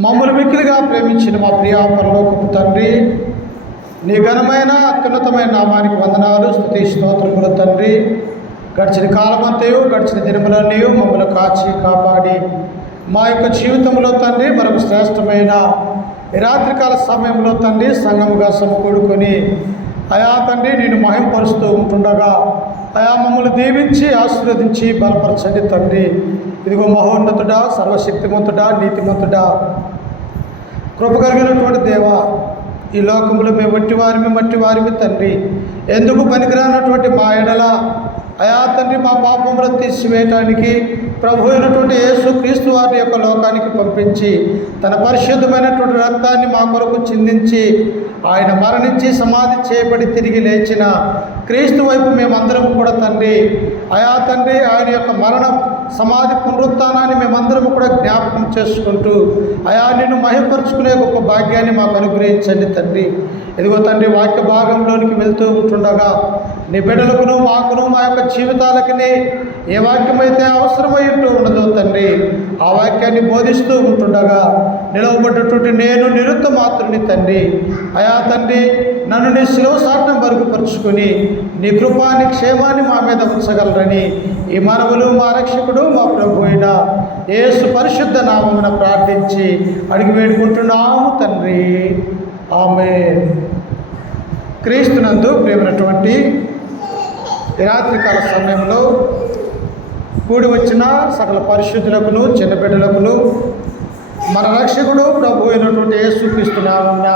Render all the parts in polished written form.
మమ్మల్ని మిక్కిలిగా ప్రేమించిన మా ప్రియ పరలోకపు తండ్రి, నీ ఘనమైన అత్యున్నతమైన నామానికి వందనాలు, స్తుతి స్తోత్రములు తండ్రి. గడిచిన కాలమంతయు గడిచిన దినములన్నీ మమ్మల్ని కాచి కాపాడి మా యొక్క జీవితంలో తండ్రి మనకు శ్రేష్టమైన ఈ రాత్రికాల సమయంలో తండ్రి సంఘముగా సమకూడుకొని అయా తండ్రి నేను మహింపరుస్తూ ఉంటుండగా అయా మమ్మల్ని దీవించి ఆశీర్వదించి బలపరచండి తండ్రి. ఇదిగో మహోన్నతుడా, సర్వశక్తిమంతుడా, నీతిమంతుడా, కృప కలిగినటువంటి దేవా, ఈ లోకంలో మేము మట్టి వారిమి తండ్రి. ఎందుకు పనికిరానటువంటి మా ఎడల అయా తండ్రి మా పాపములను తీసివేయటానికి ప్రభు అయినటువంటి యేసు క్రీస్తు వారి యొక్క లోకానికి పంపించి తన పరిశుద్ధమైనటువంటి రక్తాన్ని మా కొరకు చిందించి ఆయన మరణించి సమాధి చేయబడి తిరిగి లేచిన క్రీస్తు వైపు మేమందరం కూడా తండ్రి అయా తండ్రి ఆయన యొక్క మరణం సమాధి పునరుత్థానాన్ని మేమందరం కూడా జ్ఞాపకం చేసుకుంటూ అయా నిన్ను మహిమపరుచుకునే గొప్ప భాగ్యాన్ని మాకు అనుగ్రహించండి తండ్రి. ఇదిగో తండ్రి వాక్య భాగంలోనికి వెళ్తూ ఉంటుండగా నీ బిడ్డలకును మాకును మా యొక్క జీవితాలకి ఏ వాక్యమైతే అవసరమై ఉంటూ ఉండదో తండ్రి ఆ వాక్యాన్ని బోధిస్తూ ఉంటుండగా నిలవబడ్డటువంటి నేను నిరుత్త మాత్రుని తండ్రి అయా తండ్రి నన్ను నీ శిలువ సాటం మరుగుపరుచుకొని నీ కృపాని క్షేమాన్ని మా మీద ఉంచగలరని ఈ మనవులు మా రక్షకుడు మా ప్రభు అయిన యేసు పరిశుద్ధ నామమున ప్రార్థించి అడిగి వేడుకుంటున్నాము తండ్రి. ఆమేన్. క్రీస్తునందు ప్రియమైనటువంటి రాత్రికాల సమయంలో కూడి వచ్చిన సకల పరిశుద్ధులకును చిన్న బిడ్డలకును మన రక్షకుడు ప్రభు అయినటువంటి యేసుక్రీస్తు నామమున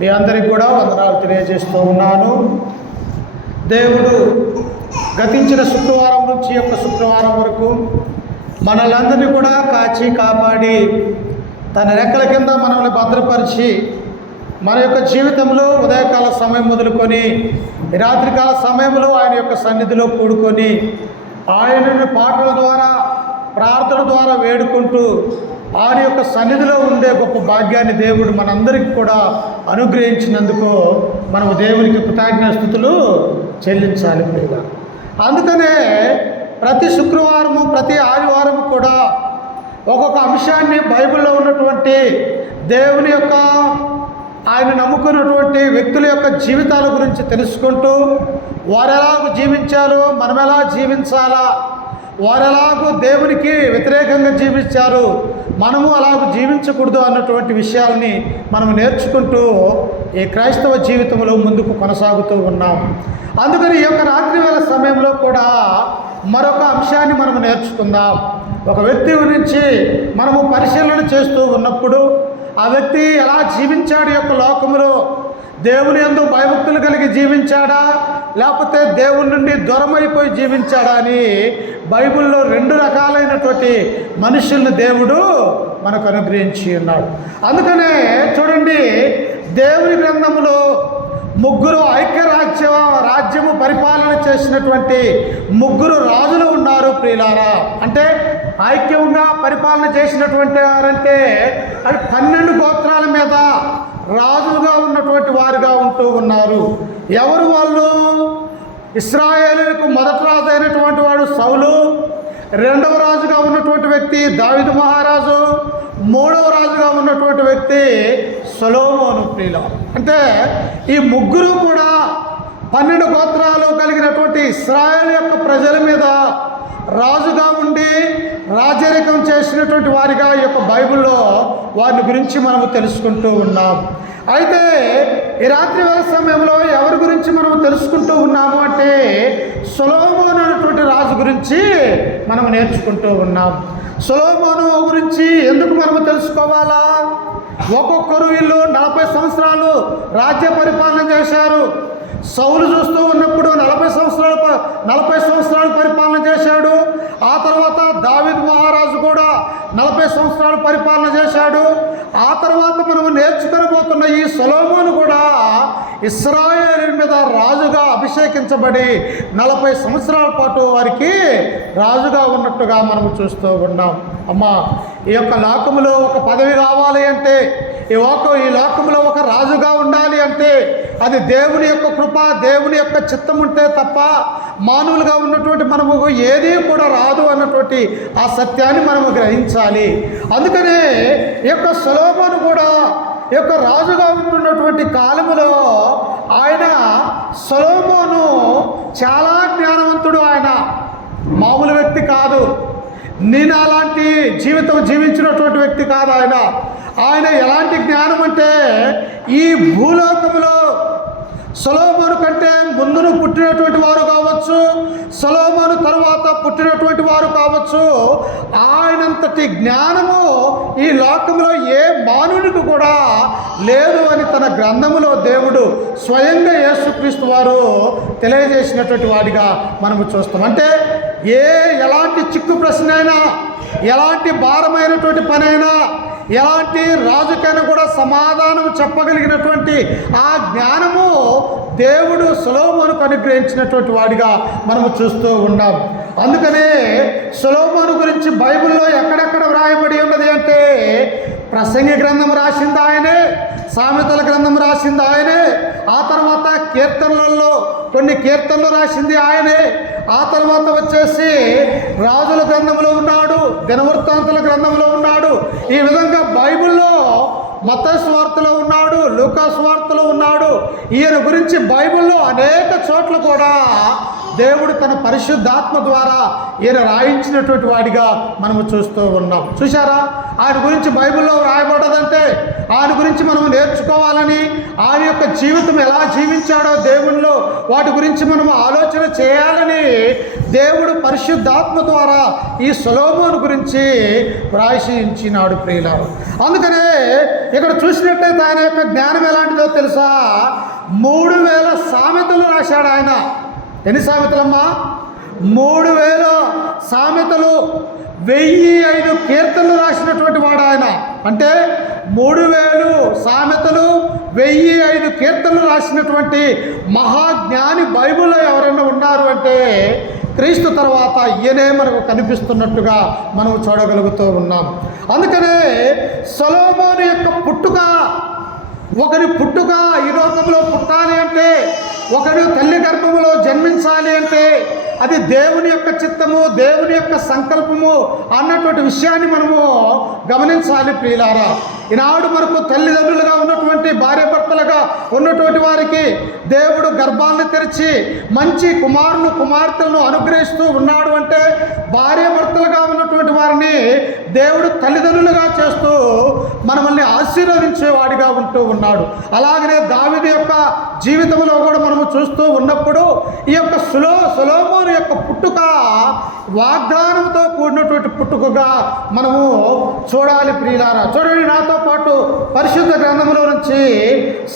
మీ అందరికి కూడా వందనాలు తెలియజేస్తూ ఉన్నాను. దేవుడు గతించిన శుక్రవారం నుంచి యొక్క శుక్రవారం వరకు మనలందరినీ కూడా కాచి కాపాడి తన రెక్కల కింద మనల్ని భద్రపరిచి మన యొక్క జీవితంలో ఉదయకాల సమయం మొదలుకొని రాత్రికాల సమయంలో ఆయన యొక్క సన్నిధిలో కూడుకొని ఆయనను పాటల ద్వారా ప్రార్థన ద్వారా వేడుకుంటూ ఆయన యొక్క సన్నిధిలో ఉండే గొప్ప భాగ్యాన్ని దేవుడు మనందరికీ కూడా అనుగ్రహించినందుకు మనము దేవునికి కృతజ్ఞతాస్తుతులు చెల్లించాలి ప్రియుగా. అందుకనే ప్రతి శుక్రవారము ప్రతి ఆదివారము కూడా ఒక్కొక్క అంశాన్ని బైబిల్లో ఉన్నటువంటి దేవుని యొక్క ఆయన నమ్ముకున్నటువంటి వ్యక్తుల యొక్క జీవితాల గురించి తెలుసుకుంటూ వారు ఎలాగూ జీవించారో మనం ఎలా జీవించాలా, వారు ఎలాగూ దేవునికి వ్యతిరేకంగా జీవించారు మనము అలాగూ జీవించకూడదు అన్నటువంటి విషయాల్ని మనం నేర్చుకుంటూ ఈ క్రైస్తవ జీవితంలో ముందుకు కొనసాగుతూ ఉన్నాం. అందుకని ఈ యొక్క రాత్రి వేళ సమయంలో కూడా మరొక అంశాన్ని మనం నేర్చుకుందాం. ఒక వ్యక్తి గురించి మనము పరిశీలన చేస్తూ ఉన్నప్పుడు ఆ వ్యక్తి ఎలా జీవించాడు యొక్క లోకములో, దేవుని యందు భయభక్తులు కలిగి జీవించాడా లేకపోతే దేవుని నుండి దూరమైపోయి జీవించాడా అని బైబిల్లో రెండు రకాలైనటువంటి మనుషుల్ని దేవుడు మనకు అనుగ్రహించి ఉన్నాడు. అందుకనే చూడండి, దేవుని గ్రంథములో ముగ్గురు రాజ్యము పరిపాలన చేసినటువంటి ముగ్గురు రాజులు ఉన్నారు ప్రియులారా. అంటే ఐక్యంగా పరిపాలన చేసినటువంటి వారంటే అది 12 గోత్రాల మీద రాజులుగా ఉన్నటువంటి వారుగా ఉంటూ ఉన్నారు. ఎవరు వాళ్ళు? ఇశ్రాయేలుకు మొదటి రాజు అయినటువంటి వాడు సౌలు, రెండవ రాజుగా ఉన్నటువంటి వ్యక్తి దావీదు మహారాజు, మూడవ రాజుగా ఉన్నటువంటి వ్యక్తి సొలొమోను ప్రియుల. అంటే ఈ ముగ్గురు కూడా 12 గోత్రాలు కలిగినటువంటి ఇశ్రాయేలు యొక్క ప్రజల మీద రాజుగా ఉండి రాజరికం చేసినటువంటి వారిగా ఈ యొక్క బైబిల్లో వారి గురించి మనము తెలుసుకుంటూ ఉన్నాం. అయితే ఈ రాత్రి వేళ సమయంలో ఎవరి గురించి మనం తెలుసుకుంటూ ఉన్నాము అంటే సొలొమోను అనేటువంటి రాజు గురించి మనం నేర్చుకుంటూ ఉన్నాం. సొలొమోను గురించి ఎందుకు మనము తెలుసుకోవాలా? ఒక్కొక్కరు వీళ్ళు 40 సంవత్సరాలు రాజ్య పరిపాలన చేశారు. సౌలు చూస్తూ ఉన్నప్పుడు 40 సంవత్సరాలు పరిపాలన చేశాడు. ఆ తర్వాత దావీదు మహారాజు కూడా 40 సంవత్సరాలు పరిపాలన చేశాడు. ఆ తర్వాత మనము నేర్చుకోబోతున్న ఈ సొలొమోను కూడా ఇశ్రాయేలు మీద రాజుగా అభిషేకించబడి 40 సంవత్సరాల పాటు వారికి రాజుగా ఉన్నట్టుగా మనము చూస్తూ ఉన్నాం. అమ్మా, ఈ యొక్క లోకములో ఒక పదవి కావాలి అంటే, ఈ లోకములో ఒక రాజుగా ఉండాలి అంటే అది దేవుని యొక్క కృప, దేవుని యొక్క చిత్తం ఉంటే తప్ప మానవులుగా ఉన్నటువంటి మనము ఏది కూడా రాదు అన్నటువంటి ఆ సత్యాన్ని మనము గ్రహించాలి. అందుకనే ఈ యొక్క సొలొమోను కూడా ఈ యొక్క రాజుగా ఉంటున్నటువంటి కాలములో ఆయన సొలొమోను చాలా జ్ఞానవంతుడు. ఆయన మామూలు వ్యక్తి కాదు. నేను అలాంటి జీవితం జీవించినటువంటి వ్యక్తి కాదు. ఆయన ఎలాంటి జ్ఞానం అంటే ఈ భూలోకంలో సొలొమోను కంటే ముందును పుట్టినటువంటి వారు కావచ్చు, సొలొమోను తర్వాత పుట్టినటువంటి వారు కావచ్చు, ఆయనంతటి జ్ఞానము ఈ లోకంలో ఏ మానవునికి కూడా లేదు అని తన గ్రంథములో దేవుడు స్వయంగా యేసుక్రీస్తు వారు తెలియజేసినటువంటి వాడిగా మనము చూస్తాం. అంటే ఎలాంటి చిక్కు ప్రశ్న అయినా, ఎలాంటి భారమైనటువంటి పనైనా, ఎలాంటి రాజుకైనా కూడా సమాధానం చెప్పగలిగినటువంటి ఆ జ్ఞానము దేవుడు సొలొమోనుకు అనుగ్రహించినటువంటి వాడిగా మనము చూస్తూ ఉన్నాం. అందుకనే సొలొమోను గురించి బైబిల్లో ఎక్కడెక్కడ వ్రాయబడి ఉన్నది అంటే, ప్రసంగి గ్రంథం రాసింది ఆయనే, సామెతల గ్రంథం రాసింది ఆయనే, ఆ తర్వాత కీర్తనలలో కొన్ని కీర్తనలు రాసింది ఆయనే, ఆ తర్వాత వచ్చేసి రాజుల గ్రంథంలో ఉన్నాడు, దినవృత్తాంతుల గ్రంథంలో ఉన్నాడు. ఈ విధంగా బైబిల్లో మత్తయి సువార్తలో ఉన్నాడు, లూకా సువార్తలో ఉన్నాడు. ఈయన గురించి బైబిల్లో అనేక చోట్ల కూడా దేవుడు తన పరిశుద్ధాత్మ ద్వారా ఈయన రాయించినటువంటి వాడిగా మనము చూస్తూ ఉన్నాం. చూశారా, ఆయన గురించి బైబిల్లో రాయబడ్డదంటే ఆయన గురించి మనం నేర్చుకోవాలని, ఆయన యొక్క జీవితం ఎలా జీవించాడో దేవుల్లో వాటి గురించి మనం ఆలోచన చేయాలని దేవుడు పరిశుద్ధాత్మ ద్వారా ఈ సొలొమోను గురించి వ్రాయించినాడు ప్రియులారా. అందుకనే ఇక్కడ చూసినట్టయితే ఆయన యొక్క జ్ఞానం ఎలాంటిదో తెలుసా? 3000 సామెతలు రాశాడు ఆయన. ఎన్ని సామెతలమ్మా? 3000 సామెతలు, 1005 కీర్తనలు రాసినటువంటి వాడు ఆయన. అంటే 3000 సామెతలు, 1005 కీర్తనలు రాసినటువంటి మహాజ్ఞాని బైబిల్లో ఎవరైనా ఉన్నారు అంటే క్రీస్తు తర్వాత ఈయనే మనకు కనిపిస్తున్నట్టుగా మనం చూడగలుగుతూ ఉన్నాం. అందుకనే సొలొమోను యొక్క పుట్టుక, ఒకరి పుట్టుక ఈ లోకంలో పుట్టాలి అంటే, ఒకరు తల్లి గర్భములో జన్మించాలి అంటే అది దేవుని యొక్క చిత్తము, దేవుని యొక్క సంకల్పము అన్నటువంటి విషయాన్ని మనము గమనించాలి ప్రియులారా. ఈనాడు మనకు తల్లిదండ్రులుగా ఉన్నటువంటి భార్యాభర్తలుగా ఉన్నటువంటి వారికి దేవుడు గర్భాలను తెరిచి మంచి కుమారులు కుమార్తెలను అనుగ్రహిస్తూ ఉన్నాడు అంటే, భార్యాభర్తలుగా ఉన్నటువంటి వారిని దేవుడు తల్లిదండ్రులుగా చేస్తూ మనల్ని ఆశీర్వదించేవాడిగా ఉంటూ ఉన్నాడు. అలాగనే దావీదు యొక్క జీవితంలో కూడా మనము చూస్తూ ఉన్నప్పుడు ఈ యొక్క సొలొమోను యొక్క పుట్టుక వాగ్దానంతో కూడినటువంటి పుట్టుకగా మనము చూడాలి ప్రియులారా. చూడండి నాతో పాటు పరిశుద్ధ గ్రంథంలో నుంచి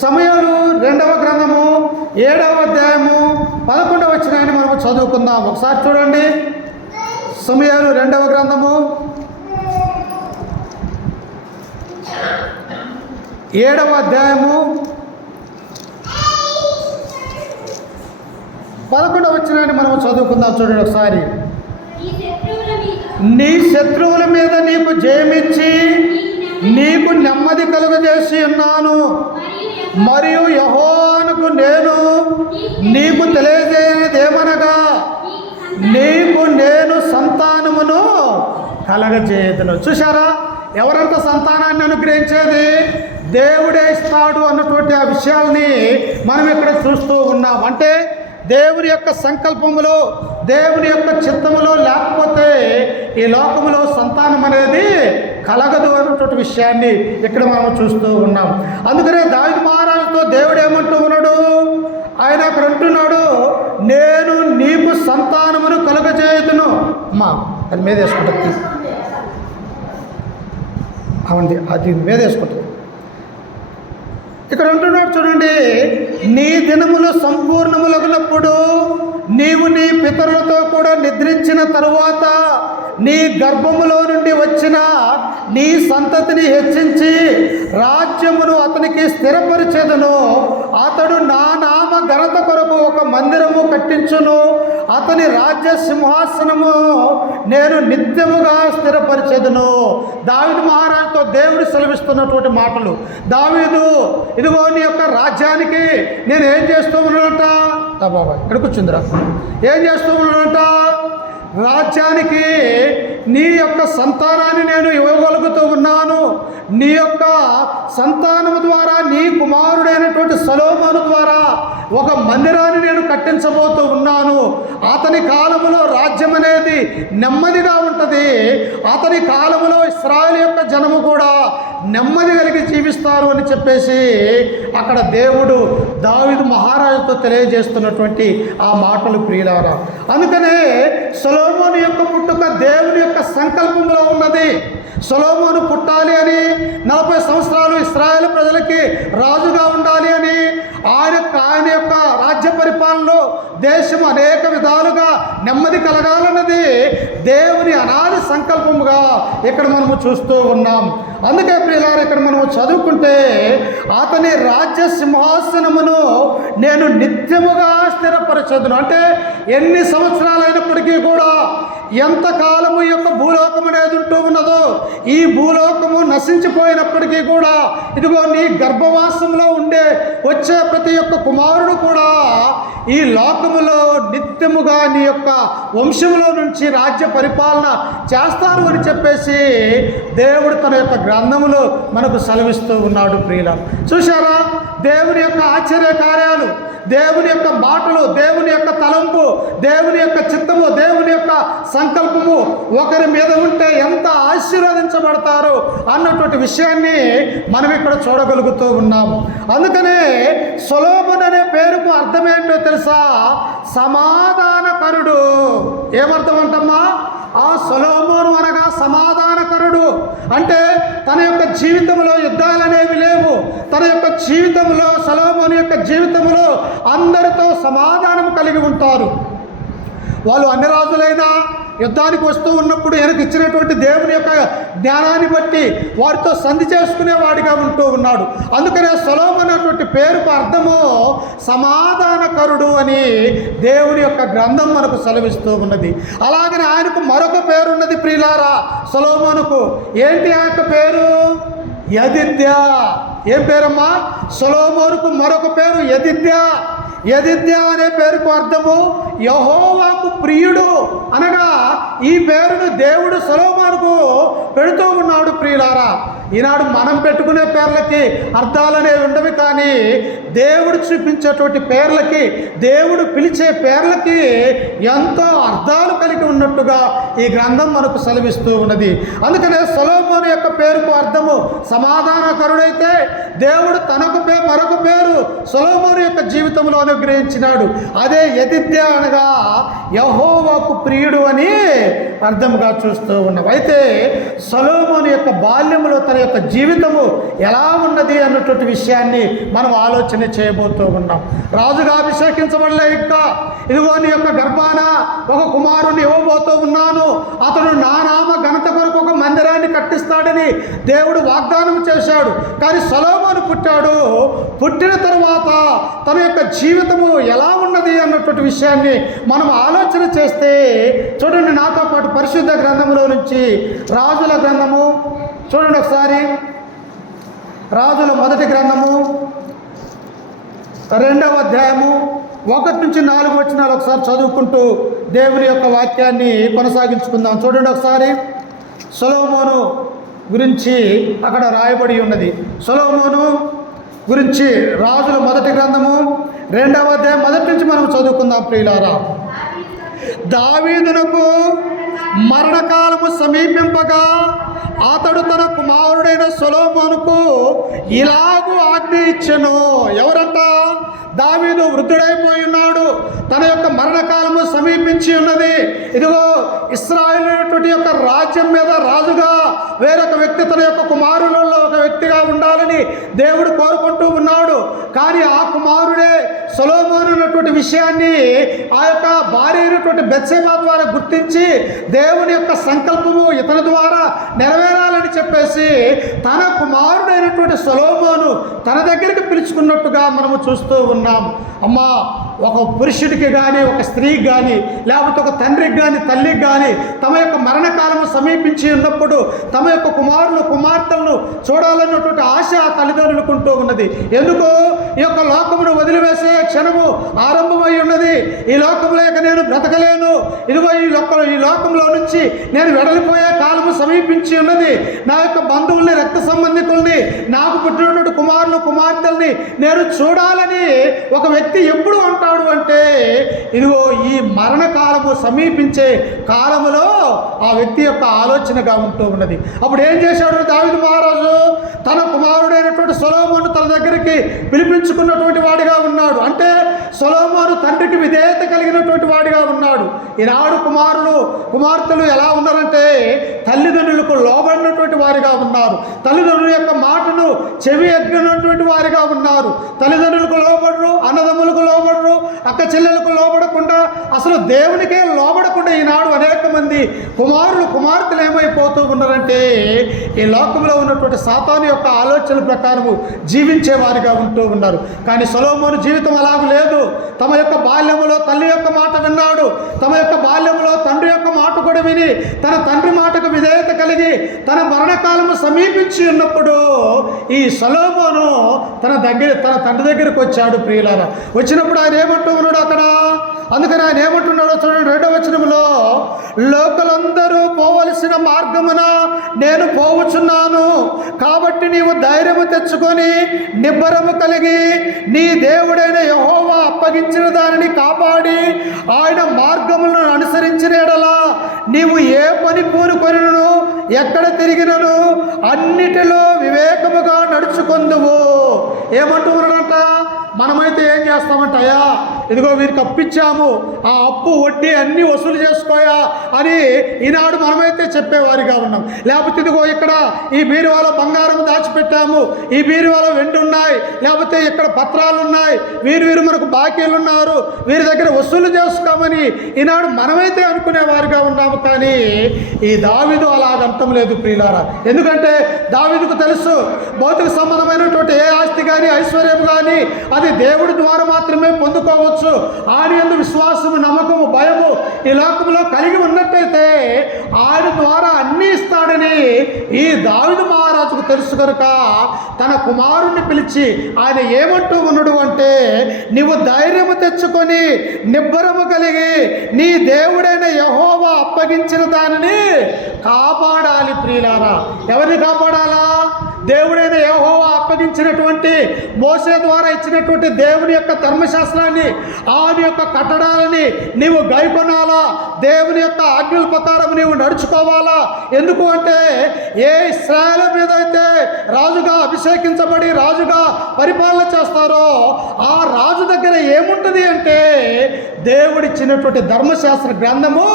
సమూయేలు 2వ గ్రంథము 7వ అధ్యాయము 11వ వచనాన్ని మనము చదువుకుందాం. ఒకసారి చూడండి. సమూయేలు 2వ గ్రంథము 7వ అధ్యాయము 11వ వచనాన్ని మనం చదువుకుందాం. చూడండి ఒకసారి. నీ శత్రువుల మీద నీకు జయమిచ్చి నీకు నెమ్మది కలుగజేసి ఉన్నాను, మరియు యెహోవాకు నేను నీకు తెలియజేయనిదేమనగా నీకు నేను సంతానమును కలగజేయదును. చూశారా, ఎవరంత సంతానాన్ని అనుగ్రహించేది? దేవుడే ఇస్తాడు అన్నటువంటి ఆ విషయాల్ని మనం ఇక్కడ చూస్తూ ఉన్నాం. అంటే దేవుని యొక్క సంకల్పములో, దేవుని యొక్క చిత్తములో లేకపోతే ఈ లోకములో సంతానం అనేది కలగదు అన్నటువంటి విషయాన్ని ఇక్కడ మనం చూస్తూ ఉన్నాం. అందుకనే దావీదు మహారాజుతో దేవుడు ఏమంటూ ఉన్నాడు? ఆయన అక్కడ అంటున్నాడు, నేను నీకు సంతానమును కలుగజేయుదును. అమ్మా అది మీద వేసుకుంటుంది, అవండి అది మీద వేసుకుంటుంది. ఇక్కడ అంటున్నాడు చూడండి, నీ దినములు సంపూర్ణములగునప్పుడు నీవు నీ పితరులతో కూడా నిద్రించిన తరువాత నీ గర్భములో నుండి వచ్చిన నీ సంతతిని హెచ్చించి రాజ్యమును అతనికి స్థిరపరిచెదను. అతడు నా నామ ఘనత కొరకు ఒక మందిరము కట్టించును. అతని రాజ్య సింహాసనము నేను నిత్యముగా స్థిరపరిచెదను. దావీదు మహారాజుతో దేవుడు సెలవిస్తున్నటువంటి మాటలు. దావీదు, ఇదిగో నీ యొక్క రాజ్యానికి నేను ఏం చేస్తూ ఉన్నానట? బాబాయ్ ఇక్కడ కూర్చుందిరా. ఏం చేస్తూ ఉన్నాడంట? రాజ్యానికి నీ యొక్క సంతానాన్ని నేను ఇవ్వగలుగుతూ ఉన్నాను. నీ యొక్క సంతానము ద్వారా నీ కుమారుడైనటువంటి సొలొమోను ద్వారా ఒక మందిరాన్ని నేను కట్టించబోతూ ఉన్నాను. అతని కాలములో రాజ్యం అనేది నెమ్మదిగా ఉంటుంది. అతని కాలములో ఇశ్రాయేలు యొక్క జనము కూడా నెమ్మది కలిగి జీవిస్తారు అని చెప్పేసి అక్కడ దేవుడు దావీదు మహారాజుతో తెలియజేస్తున్నటువంటి ఆ మాటలు ప్రియులారా. అందుకనే సొలొమోను యొక్క పుట్టుక దేవుని యొక్క సంకల్పంలో ఉన్నది. సొలొమోను పుట్టాలి అని, 40 సంవత్సరాలు ఇశ్రాయేలు ప్రజలకి రాజుగా ఉండాలి అని, ఆయన యొక్క రాజ్య పరిపాలనలో దేశం అనేక విధాలుగా నెమ్మది కలగాలన్నది దేవుని అనాది సంకల్పముగా ఇక్కడ మనము చూస్తూ ఉన్నాం. అందుకే ప్రియులారా, ఇక్కడ మనము చదువుకుంటే అతని రాజ్య సింహాసనమును నేను నిత్యముగా స్థిరపరచదును. అంటే ఎన్ని సంవత్సరాలైనప్పటికీ కూడా, ఎంతకాలము ఈ యొక్క భూలోకం అనేది ఉంటూ ఉన్నదో, ఈ భూలోకము నశించిపోయినప్పటికీ కూడా ఇదిగో నీ గర్భవాసంలో వచ్చే ప్రతి ఒక్క కుమారుడు కూడా ఈ లోకములో నిత్యముగా నీ యొక్క వంశంలో నుంచి రాజ్య పరిపాలన చేస్తారు అని చెప్పేసి దేవుడు తన యొక్క గ్రంథములో మనకు సెలవిస్తూ ఉన్నాడు. ప్రియుల చూశారా, దేవుని యొక్క ఆశ్చర్య కార్యాలు, దేవుని యొక్క మాటలు, దేవుని యొక్క తలంపు, దేవుని యొక్క చిత్తము, దేవుని యొక్క సంకల్పము ఒకరి మీద ఉంటే ఎంత ఆశీర్వదించబడతారు అన్నటువంటి విషయాన్ని మనం ఇక్కడ చూడగలుగుతూ ఉన్నాము. అందుకనే సొలొమోను అనే పేరుకు అర్థం ఏంటో తెలుసా? సమాధానకరుడు. ఏమర్థం అంటమ్మా? ఆ సొలొమోను అనగా సమాధానకరుడు. అంటే తన యొక్క జీవితంలో యుద్ధాలు అనేవి లేవు. తన యొక్క జీవితంలో, సొలొమోను యొక్క జీవితంలో అందరితో సమాధానం కలిగి ఉంటారు. వాళ్ళు అన్ని రాజులైనా యుద్ధానికి వస్తూ ఉన్నప్పుడు వెనక ఇచ్చినటువంటి దేవుని యొక్క జ్ఞానాన్ని బట్టి వారితో సంధి చేసుకునేవాడిగా ఉంటూ ఉన్నాడు. అందుకనే సొలొమోను అనేటువంటి పేరుకు అర్థము సమాధానకరుడు అని దేవుని యొక్క గ్రంథం మనకు సెలవిస్తూ ఉన్నది. అలాగనే ఆయనకు మరొక పేరు ఉన్నది ప్రియులారా. సొలొమోనుకు ఏంటి ఆ యొక్క పేరు? యెదిద్యా. ఏం పేరమ్మా? సొలొమోనుకు మరొక పేరు యెదిద్యా. యెదిద్యా అనే పేరుకు అర్థము యెహోవాకు ప్రియుడు అనగా ఈ పేరును దేవుడు సొలొమోనుకు పెడుతూ ఉన్నాడు. ప్రియులారా, ఈనాడు మనం పెట్టుకునే పేర్లకి అర్థాలనేవి ఉండవి, కానీ దేవుడు చూపించేటువంటి పేర్లకి, దేవుడు పిలిచే పేర్లకి ఎంతో అర్థాలు కలిగి ఉన్నట్టుగా ఈ గ్రంథం మనకు సెలవిస్తూ ఉన్నది. అందుకనే సొలొమోను యొక్క పేరుకు అర్థము సమాధానకరుడైతే, దేవుడు తనకు మరొక పేరు సొలొమోను యొక్క జీవితంలో అనుగ్రహించినాడు. అదే యెదిద్యా అనగా యెహోవాకు ప్రియుడు అని అర్థముగా చూస్తూ ఉన్నాం. అయితే సొలొమోను యొక్క బాల్యములో తన యొక్క జీవితము ఎలా ఉన్నది అన్నటువంటి విషయాన్ని మనం ఆలోచన చేయబోతూ ఉన్నాం. రాజుగా అభిషేకించబడలే, ఇంకా ఇదిగో నీ యొక్క గర్భాన ఒక కుమారుని ఇవ్వబోతూ ఉన్నాను, అతడు నా నామ ఘనత కొరకు ఒక మందిరాన్ని కట్టిస్తాడని దేవుడు వాగ్దానం చేశాడు. కానీ సొలొమోను పుట్టాడు. పుట్టిన తరువాత తన యొక్క జీవితము ఎలా ఉన్నది అన్నటువంటి విషయాన్ని మనం ఆలోచన చేస్తే చూడండి, నాతో పాటు పరిశుద్ధ గ్రంథంలో నుంచి రాజుల గ్రంథము చూడండి ఒకసారి. రాజుల మొదటి గ్రంథము 2వ అధ్యాయము 1 నుంచి 4 వచనాలు ఒకసారి చదువుకుంటూ దేవుని యొక్క వాక్యాన్ని కొనసాగించుకుందాం. చూడండి ఒకసారి. సొలొమోను గురించి అక్కడ రాయబడి ఉన్నది. సొలొమోను గురించి రాజుల మొదటి గ్రంథము 2వ అధ్యాయం 1 నుంచి మనం చదువుకుందాం. ప్రియులారా, దావీదునకు మరణకాలము సమీపింపగా అతడు తన కుమారుడైన సొలొమోనుకు ఇలాగూ ఆజ్ఞ ఇచ్చెను. ఎవరంట? దావీదు వృద్ధుడైపోయి ఉన్నాడు. తన యొక్క మరణకాలము సమీపించి ఉన్నది. ఇదిగో ఇశ్రాయేలు అనేటువంటి యొక్క రాజ్యం మీద రాజుగా వేరొక వ్యక్తి తన యొక్క కుమారులలో ఒక వ్యక్తిగా ఉండాలని దేవుడు కోరుకుంటూ ఉన్నాడు. కానీ ఆ కుమారుడే సొలొమోను అన్నటువంటి విషయాన్ని ఆ యొక్క భార్య అయినటువంటి బెత్షెబా ద్వారా గుర్తించి దేవుని యొక్క సంకల్పము ఇతని ద్వారా నెరవేరాలని చెప్పేసి తన కుమారుడైనటువంటి సొలొమోను తన దగ్గరికి పిలుచుకున్నట్టుగా మనము చూస్తూ ఉన్నాం. అమ్మా, ఒక పురుషుడికి కానీ ఒక స్త్రీకి కానీ లేకపోతే ఒక తండ్రికి కానీ తల్లికి కానీ తమ యొక్క మరణకాలము సమీపించి ఉన్నప్పుడు తమ యొక్క కుమారులు కుమార్తెలను చూడాలన్నటువంటి ఆశ తల్లిదండ్రులకు ఉంటూ ఉన్నది. ఎందుకు? ఈ యొక్క లోకమును వదిలివేసే క్షణము ఆరంభమై ఉన్నది. ఈ లోకంలో ఇక నేను బ్రతకలేను, ఇదిగో ఈ లోకంలో నుంచి నేను వెడలిపోయే కాలము సమీపించి ఉన్నది. నా యొక్క బంధువుల్ని రక్త సంబంధికుల్ని నాకు పుట్టినటువంటి కుమారులు కుమార్తెల్ని నేను చూడాలని ఒక వ్యక్తి ఎప్పుడు అంటాడు అంటే ఇదిగో ఈ మరణకాలము సమీపించే కాలములో ఆ వ్యక్తి యొక్క ఆలోచనగా ఉంటూ ఉన్నది. అప్పుడు ఏం చేశాడు దావీదు మహారాజు? తన కుమారుడైనటువంటి సొలొమోను తన దగ్గరికి పిలిపించుకున్నటువంటి వాడిగా ఉన్నాడు. అంటే సొలొమోను తండ్రికి విధేయత కలిగినటువంటి వాడిగా ఉన్నాడు. ఈనాడు కుమార్తెలు ఎలా ఉన్నారంటే తల్లిదండ్రులకు లోబడినటువంటి వారిగా ఉన్నారు. తల్లిదండ్రుల యొక్క మాటను చెవి ఎగ్గినటువంటి వారిగా ఉన్నారు. తల్లిదండ్రులకు లోబడరు, అన్నదమ్ములకు లోబడరు, అక్క చెల్లెలకు లోబడకుండా అసలు దేవునికే లోబడకుండా ఈనాడు అనేక మంది కుమార్తెలు ఏమైపోతూ ఉన్నారంటే ఈ లోకంలో ఉన్నటువంటి సాతాను యొక్క ఆలోచనల ప్రకారము జీవించే వారిగా ఉంటూ ఉన్నారు. కానీ సొలొమోను జీవితం అలాగ లేదు. తమ యొక్క బాల్యములో తల్లి యొక్క మాట విన్నాడు. తమ యొక్క బాల్యములో తండ్రి యొక్క మాట కూడా విని తన తండ్రి మాటకు విధేయత కలిగి తన మరణకాలము సమీపించి ఉన్నప్పుడు ఈ సొలొమోను తన తండ్రి దగ్గరికి వచ్చాడు. ప్రియులారా, వచ్చినప్పుడు ఆయన ఏమంటూ ఉన్నాడు అక్కడ? అందుకని ఆయన ఏమంటున్నాడో చూడండి, 2వ వచనములో, లోకలందరూ పోవలసిన మార్గమున నేను పోవుచున్నాను, కాబట్టి నీవు ధైర్యము తెచ్చుకొని నిబ్బరము కలిగి నీ దేవుడైన యెహోవా అప్పగించిన దానిని కాపాడి ఆయన మార్గములను అనుసరించిన ఎడలా నీవు ఏ పని పూనుకొనినను ఎక్కడ తిరిగినను అన్నిటిలో వివేకముగా నడుచుకొందువు. ఏమంటూ ఉన్నాడంట? మనమైతే ఏం చేస్తామంట? అయ్యా ఇదిగో వీరికి అప్పిచ్చాము, ఆ అప్పు వడ్డీ అన్నీ వసూలు చేసుకోయా అని ఈనాడు మనమైతే చెప్పేవారిగా ఉన్నాం. లేకపోతే ఇదిగో ఇక్కడ ఈ బీరువాలో బంగారం దాచిపెట్టాము, ఈ బీరువాలో వెండి ఉన్నాయి, లేకపోతే ఇక్కడ పత్రాలు ఉన్నాయి, వీరు మనకు బాకీలు ఉన్నారు, వీరి దగ్గర వసూలు చేసుకోమని ఈనాడు మనమైతే అనుకునేవారిగా ఉన్నాము. కానీ ఈ దావీదు అలాగంటం లేదు ప్రియులారా. ఎందుకంటే దావీదుకు తెలుసు భౌతిక సంబంధమైనటువంటి ఏ ఆస్తి కానీ ఐశ్వర్యం కానీ అది దేవుడి ద్వారా మాత్రమే పొందుకోవచ్చు. ఆయన యందు విశ్వాసము, నమ్మకము, భయము ఈ లోకంలో కలిగి ఉన్నట్టయితే ఆయన ద్వారా అన్నీ ఇస్తాడని ఈ దావీదు మహారాజుకు తెలుసు కనుక తన కుమారుణ్ణి పిలిచి ఆయన ఏమంటూ ఉన్నాడు అంటే, నీవు ధైర్యము తెచ్చుకొని నిబ్బరము కలిగి నీ దేవుడైన యెహోవా అప్పగించిన దానిని కాపాడాలి. ప్రియులారా, ఎవరిని కాపాడాలా? దేవుడైన యెహోవా అప్పగించినటువంటి మోసే ద్వారా ఇచ్చినటువంటి దేవుని యొక్క ధర్మశాస్త్రాన్ని, ఆయన యొక్క కట్టడాలని నీవు గైకొనాలా. దేవుని యొక్క ఆజ్ఞల ప్రకారం నీవు నడుచుకోవాలా. ఎందుకు అంటే ఏ ఇశ్రాయేలు మీద అయితే రాజుగా అభిషేకించబడి రాజుగా పరిపాలన చేస్తారో ఆ రాజు దగ్గర ఏముంటుంది అంటే దేవుడిచ్చినటువంటి ధర్మశాస్త్ర గ్రంథము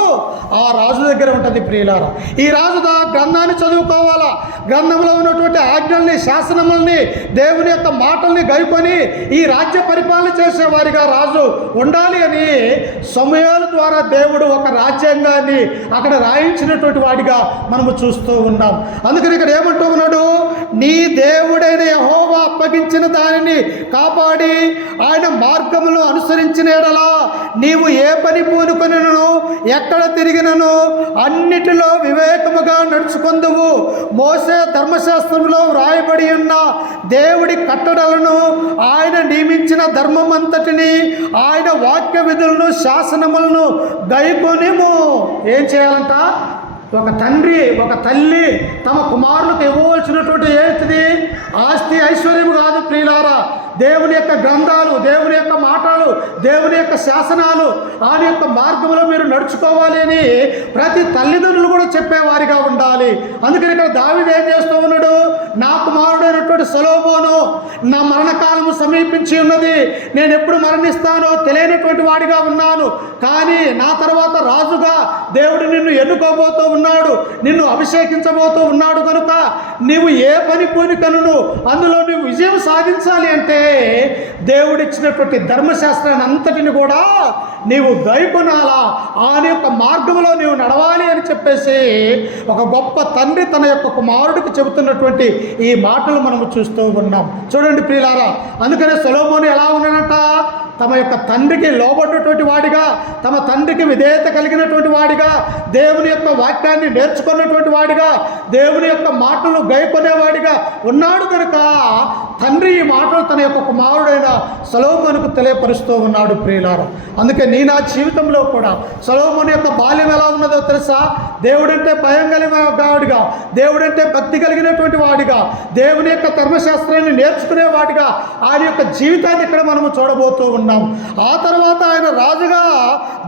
ఆ రాజు దగ్గర ఉంటుంది. ప్రియులారా, ఈ రాజు గ్రంథాన్ని చదువుకోవాలా. గ్రంథంలో ఉన్నటువంటి ఆజ్ఞల్ని, శాసనముల్ని, దేవుని యొక్క మాటల్ని గైకొని ఈ రాజ్య పరిపాలన చేసేవారిగా రాజు ఉండాలి అని సమూయేలు ద్వారా దేవుడు ఒక రాజ్యాంగాన్ని అక్కడ రాయించినటువంటి వాడిగా మనము చూస్తూ ఉన్నాం. అందుకని ఇక్కడ ఏమంటూ ఉన్నాడు? నీ దేవుడైన యెహోవా అప్పగించిన దానిని కాపాడి ఆయన మార్గములు అనుసరించిన ఎడలా నీవు ఏ పని పూనుకొనినను ఎక్కడ తిరిగినను అన్నిటిలో వివేకముగా నడుచుకొందువు. మోసే ధర్మశాస్త్రంలో వ్రాయబడి ఉన్న దేవుడి కట్టడలను, ఆయన నియమించిన ధర్మం అంతటిని, ఆయన వాక్య విధులను, శాసనములను గైకొనిము. ఏం చేయాలంట? ఒక తండ్రి, ఒక తల్లి తమ కుమారులకు ఇవ్వవలసినటువంటి ఏంటిది? ఆస్తి, ఐశ్వర్యం కాదు ప్రియులారా. దేవుని యొక్క గ్రంథాలు, దేవుని యొక్క మాటలు, దేవుని యొక్క శాసనాలు, ఆయన యొక్క మార్గంలో మీరు నడుచుకోవాలి అని ప్రతి తల్లిదండ్రులు కూడా చెప్పేవారిగా ఉండాలి. అందుకని ఇక్కడ దావీదు ఏం చేస్తూ ఉన్నాడు? నా కుమారుడైనటువంటి సొలొమోను నా మరణకాలము సమీపించి ఉన్నది, నేను ఎప్పుడు మరణిస్తానో తెలియనటువంటి వాడిగా ఉన్నాను. కానీ నా తర్వాత రాజుగా దేవుడు నిన్ను ఎన్నుకోబోతూ ఉన్నాడు, నిన్ను అభిషేకించబోతూ ఉన్నాడు కనుక నీవు ఏ పని పూనికను అందులో నువ్వు విజయం సాధించాలి అంటే దేవుడిచ్చినటువంటి ధర్మశాస్త్రాన్ని అంతటిని కూడా నీవు గైకొనాలా, ఆయన యొక్క మార్గంలో నీవు నడవాలి అని చెప్పేసి ఒక గొప్ప తండ్రి తన యొక్క కుమారుడికి చెబుతున్నటువంటి ఈ మాటలు మనము చూస్తూ ఉన్నాం. చూడండి ప్రియులారా, అందుకనే సొలొమోను ఎలా ఉన్నాడంట? తమ యొక్క తండ్రికి లోబడినటువంటి వాడిగా, తమ తండ్రికి విధేయత కలిగినటువంటి వాడిగా, దేవుని యొక్క వాక్యాన్ని నేర్చుకున్నటువంటి వాడిగా, దేవుని యొక్క మాటలు గైకొనేవాడిగా ఉన్నాడు కనుక తండ్రి ఈ మాటలు తన యొక్క కుమారుడైన సొలొమోనుకు తెలియపరుస్తూ ఉన్నాడు ప్రియులారా. అందుకే నా జీవితంలో కూడా సొలొమోను యొక్క బాల్యం ఎలా ఉన్నదో తెలుసా? దేవుడంటే భయం కలిగిన వాడిగా, దేవుడంటే భక్తి కలిగినటువంటి వాడిగా, దేవుని యొక్క ధర్మశాస్త్రాన్ని నేర్చుకునేవాడిగా ఆయన యొక్క జీవితాన్ని ఇక్కడ మనము చూడబోతూ ఉన్నాం. ఆ తర్వాత ఆయన రాజుగా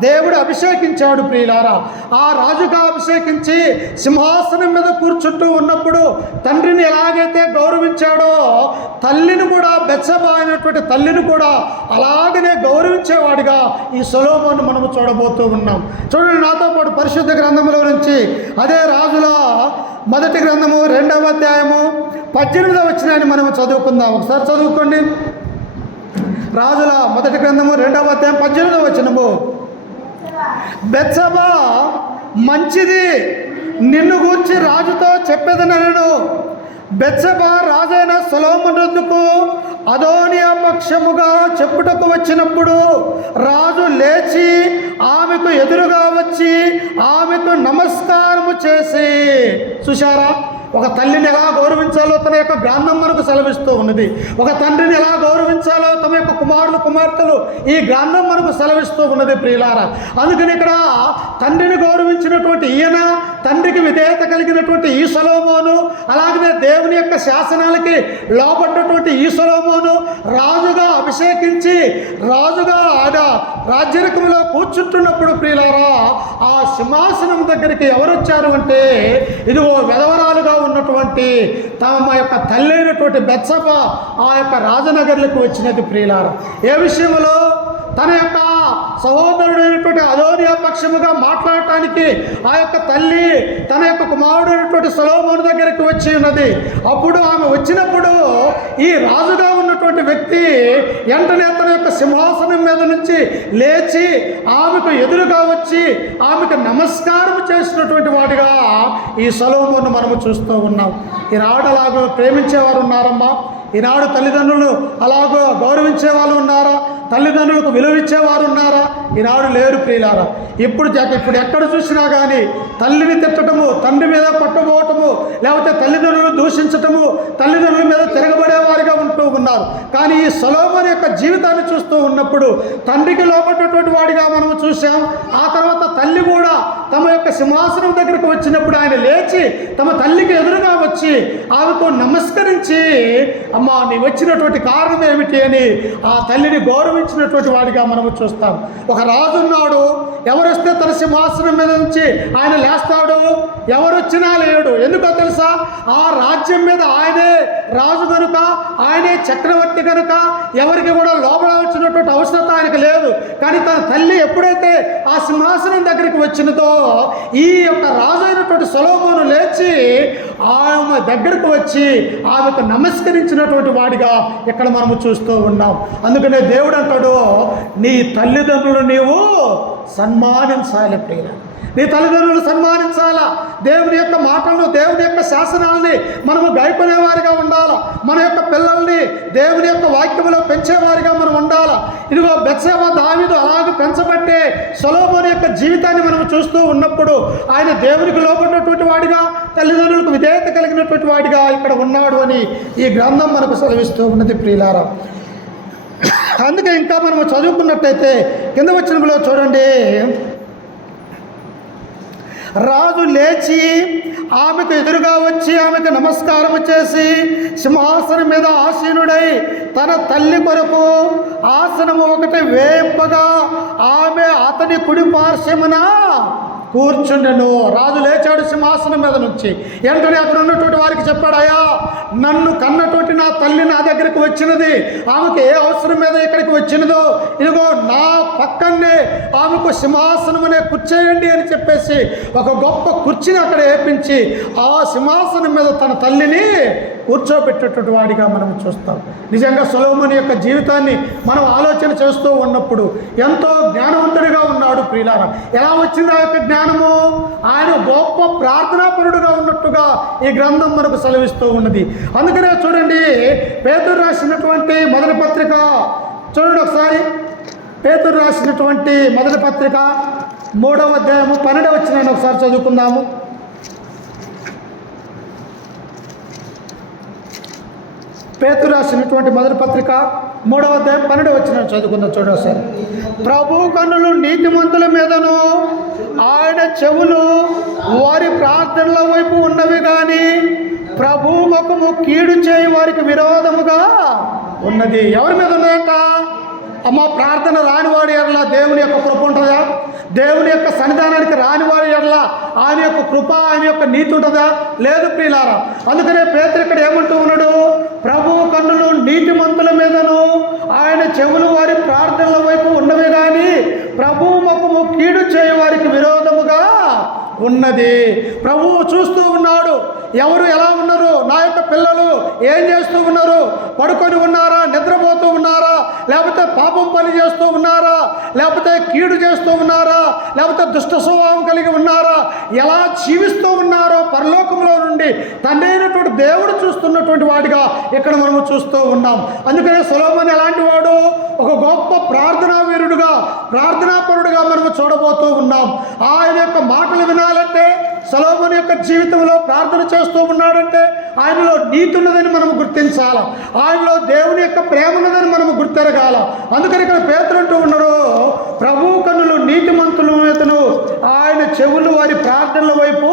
దేవుడు అభిషేకించాడు ప్రియులారా. ఆ రాజుగా అభిషేకించి సింహాసనం మీద కూర్చుంటూ ఉన్నప్పుడు తండ్రిని ఎలాగైతే గౌరవించాడో తల్లిని కూడా, బెత్షెబా అయినటువంటి తల్లిని కూడా అలాగనే గౌరవించేవాడిగా ఈ సొలొమోను మనము చూడబోతూ ఉన్నాం. చూడండి నాతో పాటు పరిశుద్ధ గ్రంథంలో నుంచి అదే రాజుల మొదటి గ్రంథము 2వ అధ్యాయము 18వ వచనాన్ని మనము చదువుకుందాం. ఒకసారి చదువుకోండి. రాజుల మొదటి గ్రంథము 2వ అధ్యాయం 18వ వచనము. బెత్షెబా మంచిది, నిన్ను గూర్చి రాజుతో చెప్పేదనను. బెత్షెబా రాజైన సొలొమోను వద్దకు అదోనియా పక్షముగా చెప్పుటకు వచ్చినప్పుడు రాజు లేచి ఆమెకు ఎదురుగా వచ్చి ఆమెకు నమస్కారము చేసి, చూశారా, ఒక తల్లిని ఎలా గౌరవించాలో తన యొక్క గ్రంథం మనకు సెలవిస్తూ ఉన్నది. ఒక తండ్రిని ఎలా గౌరవించాలో తమ యొక్క కుమారులు కుమార్తెలు ఈ గ్రంథం మనకు సెలవిస్తూ ఉన్నది ప్రియులారా. అందుకని ఇక్కడ తండ్రిని గౌరవించినటువంటి ఈయన, తండ్రికి విధేయత కలిగినటువంటి ఈ సొలొమోను, అలాగనే దేవుని యొక్క శాసనాలకి లోబడినటువంటి ఈ సొలొమోను రాజుగా అభిషేకించి రాజుగా రాజ్యరకంలో కూర్చుంటున్నప్పుడు ప్రియులారా, ఆ సింహాసనం దగ్గరికి ఎవరు వచ్చారు అంటే ఇదిగో వెధవరాలుగా ఉన్నటువంటి తమ యొక్క తల్లి అయినటువంటి బెత్షెబా ఆ యొక్క రాజనగర్లకు వచ్చినది ప్రియులారా. ఏ విషయంలో? తన యొక్క సహోదరుడైనటువంటి అదోనియా పక్షముగా మాట్లాడటానికి ఆ యొక్క తల్లి తన యొక్క కుమారుడైనటువంటి సొలొమోను దగ్గరికి వచ్చి ఉన్నది. అప్పుడు ఆమె వచ్చినప్పుడు ఈ రాజుగా ఉన్నటువంటి వ్యక్తి వెంటనే తన యొక్క సింహాసనం మీద నుంచి లేచి ఆమెకు ఎదురుగా వచ్చి ఆమెకు నమస్కారం చేసినటువంటి వాడిగా ఈ సొలొమోను మనము చూస్తూ ఉన్నాం. ఈనాడు అలాగో ప్రేమించేవారు ఉన్నారమ్మా? ఈనాడు తల్లిదండ్రులు అలాగో గౌరవించే వాళ్ళు ఉన్నారా? తల్లిదండ్రులకు విలువిచ్చేవారు ఉన్నారా? ఈనాడు లేరు ప్రియులారా. ఇప్పుడు ఎక్కడ చూసినా కానీ తల్లిని తిట్టడము, తండ్రి మీద పట్టుకోవటము, లేకపోతే తల్లిదండ్రులను దూషించటము, తల్లిదండ్రుల మీద తిరగబడేవారిగా ఉంటూ ఉన్నారు. కానీ ఈ సొలొమోను యొక్క జీవితాన్ని చూస్తూ ఉన్నప్పుడు తండ్రికి లోపడినటువంటి వాడిగా మనము చూసాం. ఆ తర్వాత తల్లి కూడా తమ యొక్క సింహాసనం దగ్గరకు వచ్చినప్పుడు ఆయన లేచి తమ తల్లికి ఎదురుగా వచ్చి ఆమెకు నమస్కరించి, అమ్మా నీ వచ్చినటువంటి కారణం ఏమిటి అని ఆ తల్లిని గౌరవించినటువంటి వాడిగా మనము చూస్తాం. ఒక రాజు ఉన్నాడు, ఎవరొస్తే తన సింహాసనం మీద నుంచి ఆయన లేస్తాడు, ఎవరొచ్చినా లేడు. ఎందుకో తెలుసా? ఆ రాజ్యం మీద ఆయనే రాజు కనుక, ఆయనే చక్రవర్తి కనుక ఎవరికి కూడా లోపడవలసినటువంటి అవసరం ఆయనకు లేదు. కానీ తన తల్లి ఎప్పుడైతే ఆ సింహాసనం దగ్గరికి వచ్చినదో ఈ యొక్క రాజు అయినటువంటి సొలొమోను లేచి ఆమె దగ్గరకు వచ్చి ఆమెకు నమస్కరించినటువంటి వాడిగా ఇక్కడ మనము చూస్తూ ఉన్నాం. అందుకనే దేవుడు అంటాడు, నీ తల్లిదండ్రులు నీవు సన్మానించాలి ప్రియుల. నీ తల్లిదండ్రులు సన్మానించాలా. దేవుని యొక్క మాటలను, దేవుని యొక్క శాసనాలని మనము గైకొనేవారిగా ఉండాలా. మన యొక్క పిల్లల్ని దేవుని యొక్క వాక్యములో పెంచేవారిగా మనం ఉండాలా. ఇదిగో బెత్షెబా దావీదు అలాగే పెంచబట్టే సొలొమోను యొక్క జీవితాన్ని మనం చూస్తూ ఉన్నప్పుడు ఆయన దేవునికి లోబడినటువంటి వాడిగా, తల్లిదండ్రులకు విధేయత కలిగినటువంటి వాడిగా ఇక్కడ ఉన్నాడు అని ఈ గ్రంథం మనకు సెలవిస్తూ ఉన్నది ప్రియులారా. అందుకే ఇంకా మనము చదువుకున్నట్టయితే కింద వచనంలో చూడండి, రాజు లేచి ఆమెకు ఎదురుగా వచ్చి ఆమెకు నమస్కారం చేసి సింహాసనం మీద ఆసీనుడై తన తల్లి కొరకు ఆసనము ఒకటి వేయింపగా ఆమె అతని కుడి పార్శ్వమున కూర్చుండెను. రాజు లేచాడు సింహాసనం మీద నుంచి. వెంటనే అక్కడ ఉన్నటువంటి వారికి చెప్పాడు, అయ్యా నన్ను కన్నటువంటి నా తల్లి నా దగ్గరికి వచ్చినది, ఆమెకు ఏ అవసరం మీద ఇక్కడికి వచ్చినదో ఇదిగో నా పక్కనే ఆమెకు సింహాసనమునే కూర్చేయండి అని చెప్పేసి ఒక గొప్ప కుర్చీని అక్కడ వేపించి ఆ సింహాసనం మీద తన తల్లిని కూర్చోబెట్టేటువంటి వాడిగా మనం చూస్తాం. నిజంగా సొలొమోను యొక్క జీవితాన్ని మనం ఆలోచన చేస్తూ ఉన్నప్పుడు ఎంతో జ్ఞానవంతుడిగా ఉన్నాడు ప్రియులారా. ఎలా వచ్చింది ఆ యొక్క జ్ఞానము? ఆయన గొప్ప ప్రార్థనాపరుడుగా ఉన్నట్టుగా ఈ గ్రంథం మనకు సెలవిస్తూ ఉన్నది. అందుకనే చూడండి, పేతురు రాసినటువంటి మొదటి పత్రిక చూడండి ఒకసారి, పేతురు రాసినటువంటి మొదటి పత్రిక 3వ అధ్యాయము 12వ వచనాన్ని ఒకసారి చదువుకుందాము. పేతురు రాసినటువంటి మొదటి పత్రిక 3వ అధ్యాయం 12వ వచనాన్ని చదువుకుందాం. చూడండి ఒకసారి. ప్రభు కన్నులు నీతిమంతుల మీదను ఆయన చెవులు వారి ప్రార్థనల వైపు ఉన్నవి కానీ ప్రభు ముఖము కీడు చేయి వారికి విరోధముగా ఉన్నది. ఎవరి మీద ఉన్నాయంట? అమ్మ, ప్రార్థన రానివాడి ఎడల దేవుని యొక్క కృప ఉంటుందా? దేవుని యొక్క సన్నిధానానికి రానివాడి ఎడల ఆయన యొక్క కృప, ఆయన యొక్క నీతి ఉంటుందా? లేదు ప్రియులారా. అందుకనే పేతురు ఇక్కడ ఏమంటూ ఉన్నాడు? ప్రభు కన్నులు నీతిమంతుల మీదను ఆయన చెవులు వారి ప్రార్థనల వైపు ఉన్నవి కానీ ప్రభు ముఖము కీడు చేయ వారికి విరోధముగా ఉన్నది. ప్రభువు చూస్తూ ఉన్నాడు. ఎవరు ఎలా ఉన్నారు? నా యొక్క పిల్లలు ఏం చేస్తూ ఉన్నారు? పడుకొని ఉన్నారా? నిద్రపోతూ ఉన్నారా? లేకపోతే పాపం పని చేస్తూ ఉన్నారా? లేకపోతే కీడు చేస్తూ ఉన్నారా? లేకపోతే దుష్ట స్వభావం కలిగి ఉన్నారా? ఎలా జీవిస్తూ ఉన్నారో పరలోకంలో నుండి తండ్రి అయినటువంటి దేవుడు చూస్తున్నటువంటి వాడిగా ఇక్కడ మనము చూస్తూ ఉన్నాం. అందుకనే సొలొమోను ఎలాంటి వాడు? ఒక గొప్ప ప్రార్థనా వీరుడుగా, ప్రార్థనాపరుడుగా మనము చూడబోతూ ఉన్నాం. ఆయన యొక్క మాటలు వినాలంటే, సొలొమోను యొక్క జీవితంలో ప్రార్థన చేస్తూ ఉన్నాడంటే ఆయనలో నీతి ఉన్నదని మనము గుర్తించాల, ఆయనలో దేవుని యొక్క ప్రేమ ఉన్నదని మనము గుర్తెరగాల. అందుకని ఇక్కడ పేతురు అంటూ ఉన్నాడు, ప్రభు కన్నులు నీతిమంతుల మీదను ఆయన చెవులు వారి ప్రార్థనల వైపు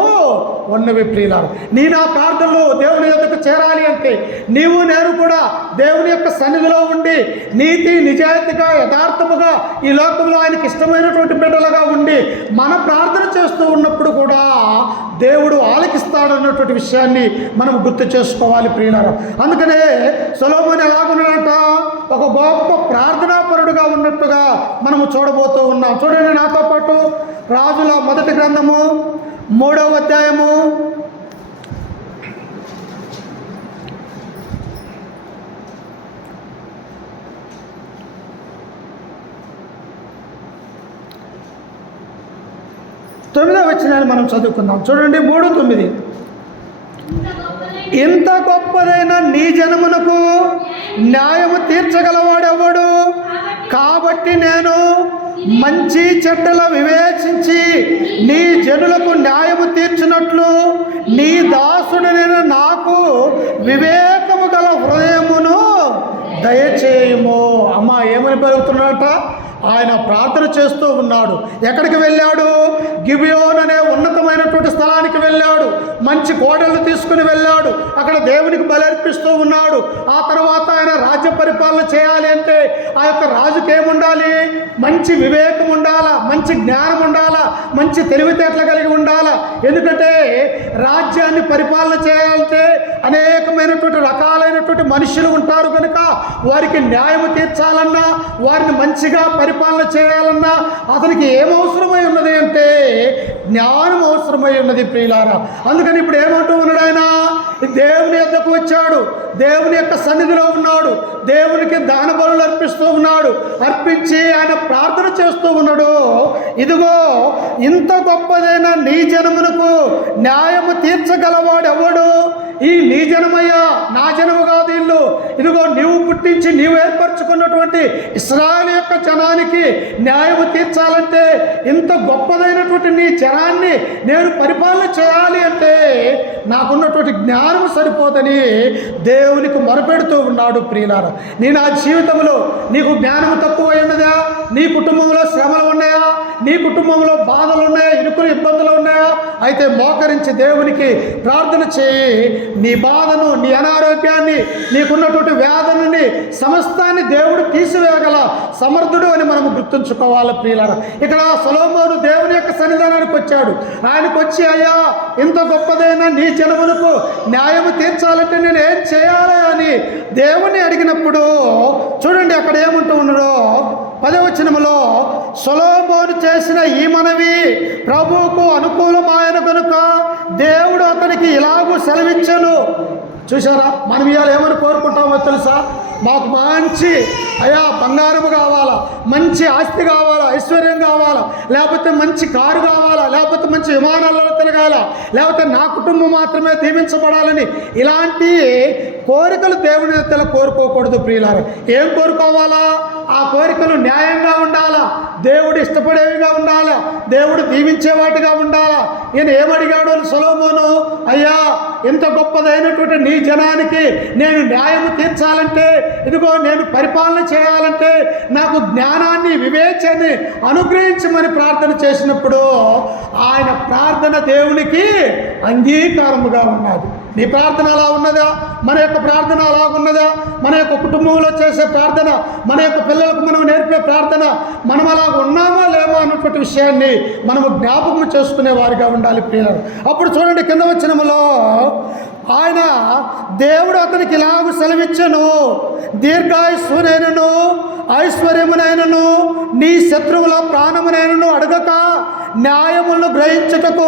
ఉన్నవి. ప్రియులారు, నీ నా ప్రార్థనలు దేవుని యొద్దకు చేరాలి అంటే నీవు నేను కూడా దేవుని యొక్క సన్నిధిలో ఉండి నీతి నిజాయితీగా యథార్థముగా ఈ లోకంలో ఆయనకి ఇష్టమైనటువంటి బిడ్డలుగా ఉండి మన ప్రార్థన చేస్తూ ఉన్నప్పుడు కూడా దేవుడు ఆలకిస్తాడన్నటువంటి విషయాన్ని మనం గుర్తు చేసుకోవాలి ప్రియులారా. అందుకనే సొలొమోను ఎలాగున్నాడంట? ఒక గొప్ప ప్రార్థనాపరుడుగా ఉన్నట్టుగా మనము చూడబోతూ ఉన్నాం. చూడండి నాతో పాటు రాజుల మొదటి గ్రంథము 3వ అధ్యాయము 9వ వచనాన్ని మనం చదువుకుందాం. చూడండి 3:9. ఇంత గొప్పదైన నీ జనమునకు న్యాయము తీర్చగలవాడెవడు? కాబట్టి నేను మంచి చెడ్డల వివేచించి నీ జనులకు న్యాయము తీర్చినట్లు నీ దాసుడైన నాకు వివేకము గల హృదయమును దయచేయము. అమ్మ, ఏమని పలుకుతున్నాడట? ఆయన ప్రార్థన చేస్తూ ఉన్నాడు. ఎక్కడికి వెళ్ళాడు? గిబియోన్ అనే ఉన్నతమైనటువంటి స్థలానికి వెళ్ళాడు. మంచి కోటలు తీసుకుని వెళ్ళాడు. అక్కడ దేవునికి బలర్పిస్తూ ఉన్నాడు. ఆ తర్వాత ఆయన రాజ్య పరిపాలన చేయాలి అంటే ఆ యొక్క రాజుకి ఏముండాలి? మంచి వివేకం ఉండాలా, మంచి జ్ఞానం ఉండాలా, మంచి తెలివితేటలు కలిగి ఉండాలా. ఎందుకంటే రాజ్యాన్ని పరిపాలన చేయాలంటే అనేకమైనటువంటి రకాలైనటువంటి మనుషులు ఉంటారు కనుక వారికి న్యాయము తీర్చాలన్నా, వారిని మంచిగా పరిపాలన చేయాలన్నా అతనికి ఏమవసరమై ఉన్నది అంటే జ్ఞానం అవసరమై ఉన్నది ప్రియులారా. అందుకని ఇప్పుడు ఏమంటూ ఉన్నాడు? ఆయన దేవుని యొద్దకు వచ్చాడు, దేవుని యొక్క సన్నిధిలో ఉన్నాడు, దేవునికి దాన బలులు అర్పిస్తూ ఉన్నాడు. అర్పించి ఆయన ప్రార్థన చేస్తూ ఉన్నాడు. ఇదిగో, ఇంత గొప్పదైన నీ జనమునకు న్యాయము తీర్చగలవాడు ఎవడు? ఈ నీ జనమయ్యా, నా జనము కాదు ఇల్లు. ఇదిగో, నీవు పుట్టించి నీవు ఏర్పరచుకున్నటువంటి ఇశ్రాయేలు యొక్క జనానికి న్యాయము తీర్చాలంటే, ఇంత గొప్పదైనటువంటి నీ జనాన్ని నేను పరిపాలన చేయాలి అంటే నాకున్నటువంటి జ్ఞానం సరిపోదని దేవునికి మొరపెడుతూ ఉన్నాడు ప్రియులారా. నీ నా జీవితంలో నీకు జ్ఞానం తక్కువ ఉన్నదా? నీ కుటుంబంలో శ్రమలు ఉన్నాయా? నీ కుటుంబంలో బాధలు ఉన్నాయా? ఇరుకులు ఇబ్బందులు ఉన్నాయా? అయితే మోకరించి దేవునికి ప్రార్థన చేయి. నీ బాధను, నీ అనారోగ్యాన్ని, నీకున్నటువంటి వ్యాధులని సమస్తాన్ని దేవుడు తీసివేయగల సమర్థుడు అని మనం గుర్తుంచుకోవాలి ప్రియులారా. ఇక్కడ సొలొమోను దేవుని యొక్క సన్నిధానానికి వచ్చాడు. ఆయనకు వచ్చి, అయ్యా, ఇంత గొప్పదైన నీ జనములకు న్యాయము తీర్చాలంటే నేను ఏం చేయాలి అని దేవుని అడిగినప్పుడు చూడండి అక్కడ ఏమంటూ ఉన్నాడో 10వ వచనములో, సొలొమోను చేసిన ఈ మనవి ప్రభువుకు అనుకూలమైన కనుక దేవుడు అతనికి ఇలాగూ సెలవిచ్చెను. చూసారా, మనం ఇవాళ ఏమని కోరుకుంటామో తెలుసా? మాకు మంచి బంగారము కావాలా, మంచి ఆస్తి కావాలా, ఐశ్వర్యం కావాలా, లేకపోతే మంచి కారు కావాలా, లేకపోతే మంచి విమానాల్లో తిరగాల, లేకపోతే నా కుటుంబం మాత్రమే దీవించబడాలని ఇలాంటి కోరికలు దేవుని ఎత్తల కోరుకోకూడదు ప్రియులారా. ఏం కోరుకోవాలా? ఆ కోరికలు న్యాయంగా ఉండాలా, దేవుడు ఇష్టపడేవిగా ఉండాలా, దేవుడు దీవించే వాటిగా ఉండాలా. ఈయన ఏమడిగాడు సొలొమోను? అయ్యా, ఇంత గొప్పదైనటువంటి నీ జనానికి నేను న్యాయము తీర్చాలంటే, ఇదిగో నేను పరిపాలన చేయాలంటే నాకు జ్ఞానాన్ని వివేచాన్ని అనుగ్రహించమని ప్రార్థన చేసినప్పుడు ఆయన ప్రార్థన దేవునికి అంగీకారముగా ఉన్నది. నీ ప్రార్థన అలా ఉన్నదా? మన యొక్క ప్రార్థన అలా ఉన్నదా? మన యొక్క కుటుంబంలో చేసే ప్రార్థన, మన యొక్క పిల్లలకు మనం నేర్పే ప్రార్థన, మనం అలా ఉన్నామా లేవా అన్నటువంటి విషయాన్ని మనము జ్ఞాపకం చేసుకునే వారిగా ఉండాలి ప్రియులారా. అప్పుడు చూడండి కింద వచనములో ఆయన దేవుడు అతనికి ఇలాగ సెలవిచ్చెను, దీర్ఘాయుష్నైనను ఐశ్వర్యమునైనను నీ శత్రువుల ప్రాణమునైనను అడగక న్యాయములను గ్రహించుటకు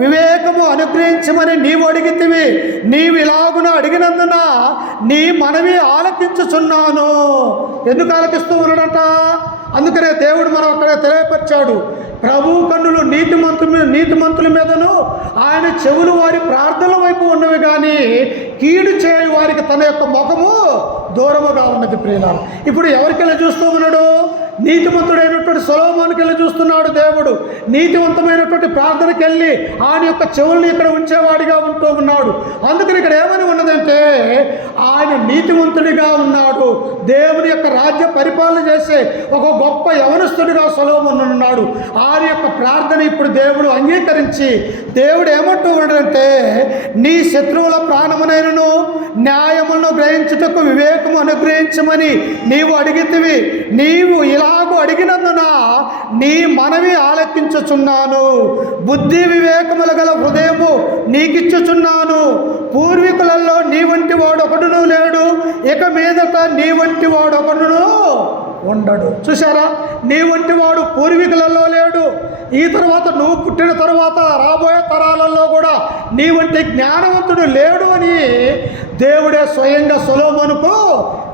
వివేకము అనుగ్రహించమని నీవు అడిగితివి. నీవు ఇలాగున అడిగినందున నీ మనవి ఆలకించుచున్నాను. ఎందుకు ఆలకిస్తూ ఉన్నాడట? అందుకనే దేవుడు మనం అక్కడ తెలియపరిచాడు, ప్రభు కన్నులు నీతిమంతుల మీదను ఆయన చెవులు వారి ప్రార్థనల వైపు ఉన్నవి కానీ కీడు చేయు వారికి తన యొక్క ముఖము దూరముగా ఉన్నది ప్రియులారా. ఇప్పుడు ఎవరికెళ్ళి చూస్తూ ఉన్నాడు? నీతిమంతుడైనటువంటి సొలొమోనుకి వెళ్ళి చూస్తున్నాడు దేవుడు. నీతివంతమైనటువంటి ప్రార్థనకి వెళ్ళి ఆయన యొక్క చెవుల్ని ఇక్కడ ఉంచేవాడిగా ఉంటూ ఉన్నాడు. అందుకని ఇక్కడ ఏమని ఉన్నదంటే ఆయన నీతివంతుడిగా ఉన్నాడు, దేవుని యొక్క రాజ్య పరిపాలన చేసే ఒక గొప్ప యవనస్తుడిగా సొలొమోను ఉన్నాడు. ఆయన యొక్క ప్రార్థన ఇప్పుడు దేవుడు అంగీకరించి దేవుడు ఏమంటూ ఉన్నాడంటే, నీ శత్రువుల ప్రాణమునైనను న్యాయములను గ్రహించుటకు వివేకము అనుగ్రహించమని నీవు అడిగితివి. నీవు ఇలాగూ అడిగినందున నీ మనవి ఆలకించుచున్నాను. బుద్ధి వివేకముల గల హృదయము నీకిచ్చుచున్నాను. పూర్వీకులలో నీ వంటి వాడు ఒకడును లేడు, ఇక మీదట నీ వంటి వాడు ఒకడును ఉండడు. చూసారా? నీ వంటి వాడు పూర్వీకులలో లేడు, ఈ తర్వాత నువ్వు పుట్టిన తర్వాత రాబోయే తరాలలో కూడా నీ వంటి జ్ఞానవంతుడు లేడు అని దేవుడే స్వయంగా సొలొమోనుకు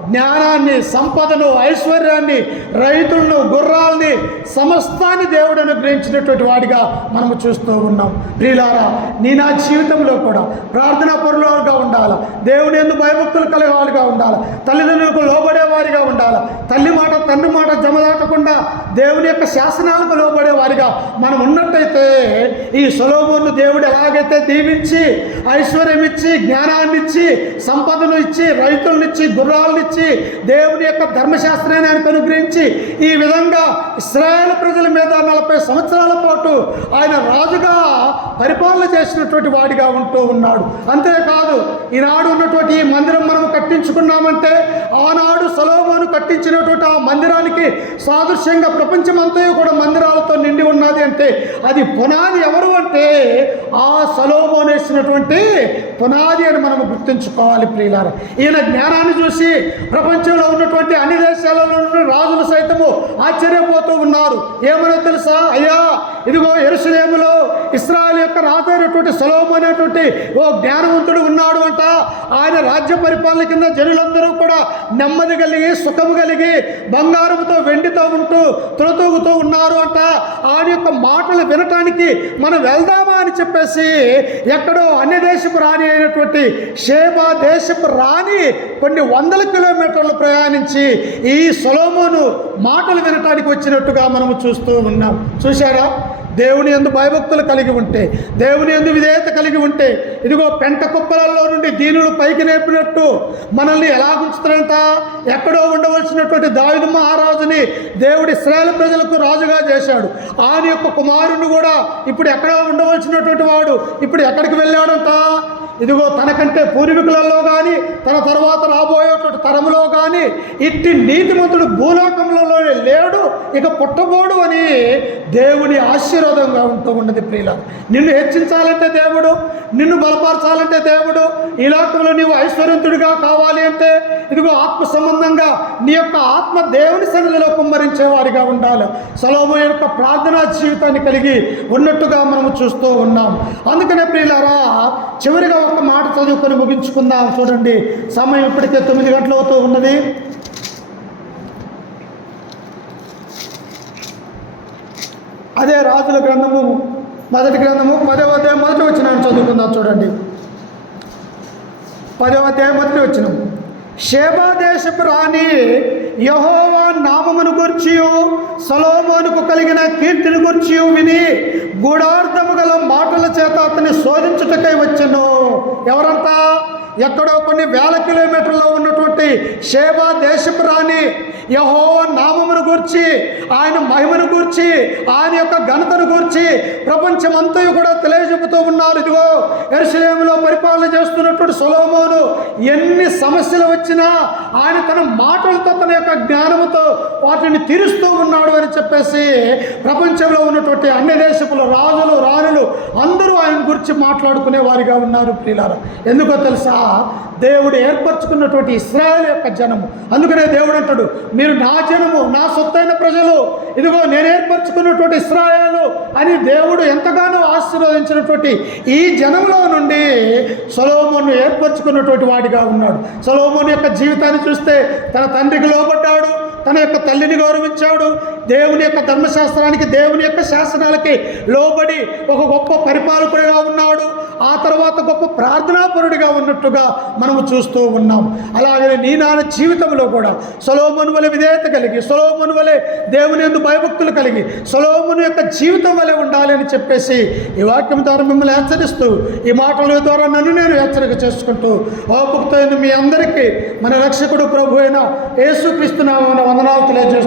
జ్ఞానాన్ని, సంపదను, ఐశ్వర్యాన్ని, రైతులను, గుర్రాలని, సమస్తాన్ని దేవుడు అనుగ్రహించినటువంటి వాడిగా మనము చూస్తూ ఉన్నాం. ప్రియులారా, నా జీవితంలో కూడా ప్రార్థనా పరులుగా ఉండాలి, దేవుని యందు భయభక్తులు కలిగేవాడిగా ఉండాలి, తల్లిదండ్రులకు లోబడేవారిగా ఉండాలి, తల్లి మాట తండ్రి మాట జమదాటకుండా దేవుని యొక్క శాసనాలకు లోబడేవారిగా మనం ఉన్నట్టయితే ఈ సొలొమోను దేవుడు ఎలాగైతే దీవించి ఐశ్వర్యం ఇచ్చి, జ్ఞానాన్ని ఇచ్చి, సంపదను ఇచ్చి, రైతులను ఇచ్చి, గుర్రాలను ఇచ్చి, దేవుని యొక్క ధర్మశాస్త్రాన్ని ఆయనకు అనుగ్రహించి ఈ విధంగా ఇశ్రాయేలు ప్రజల మీద 40 సంవత్సరాల పాటు ఆయన రాజుగా పరిపాలన చేసినటువంటి వాడిగా ఉంటూ ఉన్నాడు. అంతేకాదు ఈనాడు ఉన్నటువంటి ఈ మందిరం మనం కట్టించుకున్నామంటే ఆనాడు సొలొమోను కట్టించినటువంటి ఆ మందిరానికి సాదృశ్యంగా ప్రపంచమంతా కూడా మందిరాలతో నిండి ఉన్నది అంటే అది పునాది ఎవరు అంటే ఆ సొలొమోను వేసినటువంటి పునాది అని మనం గుర్తుంచుకోవాలి ప్రియులారా. ఈయన జ్ఞానాన్ని చూసి ప్రపంచంలో ఉన్నటువంటి అన్ని దేశాలలో రాజులు సైతము ఆశ్చర్యపోతూ ఉన్నారు. ఏమనో తెలుసా? అయ్యా, ఇదిగో యెరూషలేములో ఇశ్రాయేలు యొక్క రాజు అయినటువంటి సొలొమోను అనేటువంటి ఓ జ్ఞానవంతుడు ఉన్నాడు అంట. ఆయన రాజ్య పరిపాలన కింద జనులందరూ కూడా నెమ్మది కలిగి, సుఖము కలిగి, బంగారంతో వెండితో ఉంటూ తులతూగుతూ ఉన్నారు అంట. ఆయన యొక్క మాటలు వినటానికి మనం వెళ్దామా అని చెప్పేసి ఎక్కడో అన్య దేశపు రాణి అయినటువంటి షేబా దేశపు రాణి కొన్ని వందల కిలోమీటర్లు ప్రయాణించి ఈ సొలొమోను మాటలు వినటానికి వచ్చినట్టుగా మనము చూస్తూ ఉన్నాం. చూశారా? దేవుని యందు భయభక్తులు కలిగి ఉంటే, దేవుని యందు విధేయత కలిగి ఉంటే, ఇదిగో పెంట కుప్పలలో నుండి దీనులు పైకి నేర్పినట్టు మనల్ని ఎలా ఉంచుతారంట? ఎక్కడో ఉండవలసినటువంటి దావీదు మహారాజుని దేవుడు ఇశ్రాయేలు ప్రజలకు రాజుగా చేశాడు. ఆయన యొక్క కుమారుని కూడా ఇప్పుడు ఎక్కడో ఉండవలసినటువంటి వాడు ఇప్పుడు ఎక్కడికి వెళ్ళాడంట? ఇదిగో తనకంటే పూర్వీకులలో కానీ తన తర్వాత రాబోయేటువంటి తరములో కానీ ఇట్టి నీతిమంతుడు భూలోకంలో లేడు, ఇక పుట్టబోడు అని దేవుని ఆశీర్వాదంగా ఉంటూ ఉన్నది ప్రియులారా. నిన్ను హెచ్చించాలంటే దేవుడు, నిన్ను బలపరచాలంటే దేవుడు, ఈ లోకంలో నీవు ఐశ్వర్యంతుడిగా కావాలి అంటే ఇదిగో ఆత్మ సంబంధంగా నీ యొక్క ఆత్మ దేవుని సన్నిధిలో కుమ్మరించే వారిగా ఉండాలి. సొలొమోను యొక్క ప్రార్థనా జీవితాన్ని కలిగి ఉన్నట్టుగా మనము చూస్తూ ఉన్నాం. అందుకనే ప్రియులారా, చివరిగా ఒక మాట చదువుకొని ముగించుకుందాం. చూడండి, సమయం ఇప్పటికే 9 గంటలు అవుతూ ఉన్నది. అదే రాజుల గ్రంథము మొదటి గ్రంథము 10వ అధ్యాయం 1వ వచనాన్ని చదువుకుందాం. చూడండి, 10వ అధ్యాయం మొదటి వచనం. షేబా దేశపు రాణి యెహోవా నామమును గూర్చియు సొలొమోనుకు కలిగిన కీర్తిని గూర్చియు విని గూఢార్థము గల మాటల చేత అతన్ని శోధించుటకై వచ్చెను. ఎవరంతా? ఎక్కడో కొన్ని వేల కిలోమీటర్లో ఉన్నటువంటి షేబా దేశపు రాణి యెహోవా నామమును గూర్చి, ఆయన మహిమను గూర్చి, ఆయన యొక్క ఘనతను గూర్చి ప్రపంచమంతా కూడా తెలియజెప్పుతూ ఉన్నారు. ఇదిగో యెరూషలేములో పరిపాలన చేస్తున్నటువంటి సొలొమోను ఎన్ని సమస్యలు వచ్చినా ఆయన తన మాటలతో, తన యొక్క జ్ఞానముతో వాటిని తీరుస్తూ ఉన్నాడు అని చెప్పేసి ప్రపంచంలో ఉన్నటువంటి అన్ని దేశపుల రాజులు, రాణులు అందరూ ఆయన గురించి మాట్లాడుకునే వారిగా ఉన్నారు. ప్రియులారా, ఎందుకో తెలుసా? దేవుడు ఏర్పరచుకున్నటువంటి ఇశ్రాయేలు యొక్క జనము. అందుకనే దేవుడు అంటాడు, మీరు నా జనము, నా సొత్తైన ప్రజలు, ఇదిగో నేను ఏర్పరచుకున్నటువంటి ఇశ్రాయేలు అని దేవుడు ఎంతగానో ఆశీర్వదించినటువంటి ఈ జనంలో నుండి సొలొమోను ఏర్పరచుకున్నటువంటి వాడిగా ఉన్నాడు. సొలొమోను యొక్క జీవితాన్ని చూస్తే తన తండ్రికి లోబడ్డాడు, తన యొక్క తల్లిని గౌరవించాడు, దేవుని యొక్క ధర్మశాస్త్రానికి, దేవుని యొక్క శాసనాలకి లోబడి ఒక గొప్ప పరిపాలకుడిగా ఉన్నాడు. ఆ తర్వాత గొప్ప ప్రార్థనాపరుడిగా ఉన్నట్టుగా మనము చూస్తూ ఉన్నాం. అలాగే నీ నాన్న జీవితంలో కూడా సొలొమోను వలె విధేయత కలిగి, సొలొమోను వలె దేవుని యందు భయభక్తులు కలిగి, సొలొమోను యొక్క జీవితం వలె ఉండాలి అని చెప్పేసి ఈ వాక్యం ద్వారా మిమ్మల్ని హెచ్చరిస్తూ, ఈ మాటల ద్వారా నన్ను నేను హెచ్చరిక చేసుకుంటూ, ఓపుకుతైన మీ అందరికీ మన రక్షకుడు ప్రభు అయిన యేసుక్రీస్తు నామమున వందనాలు తెలియజేస్తున్నాను.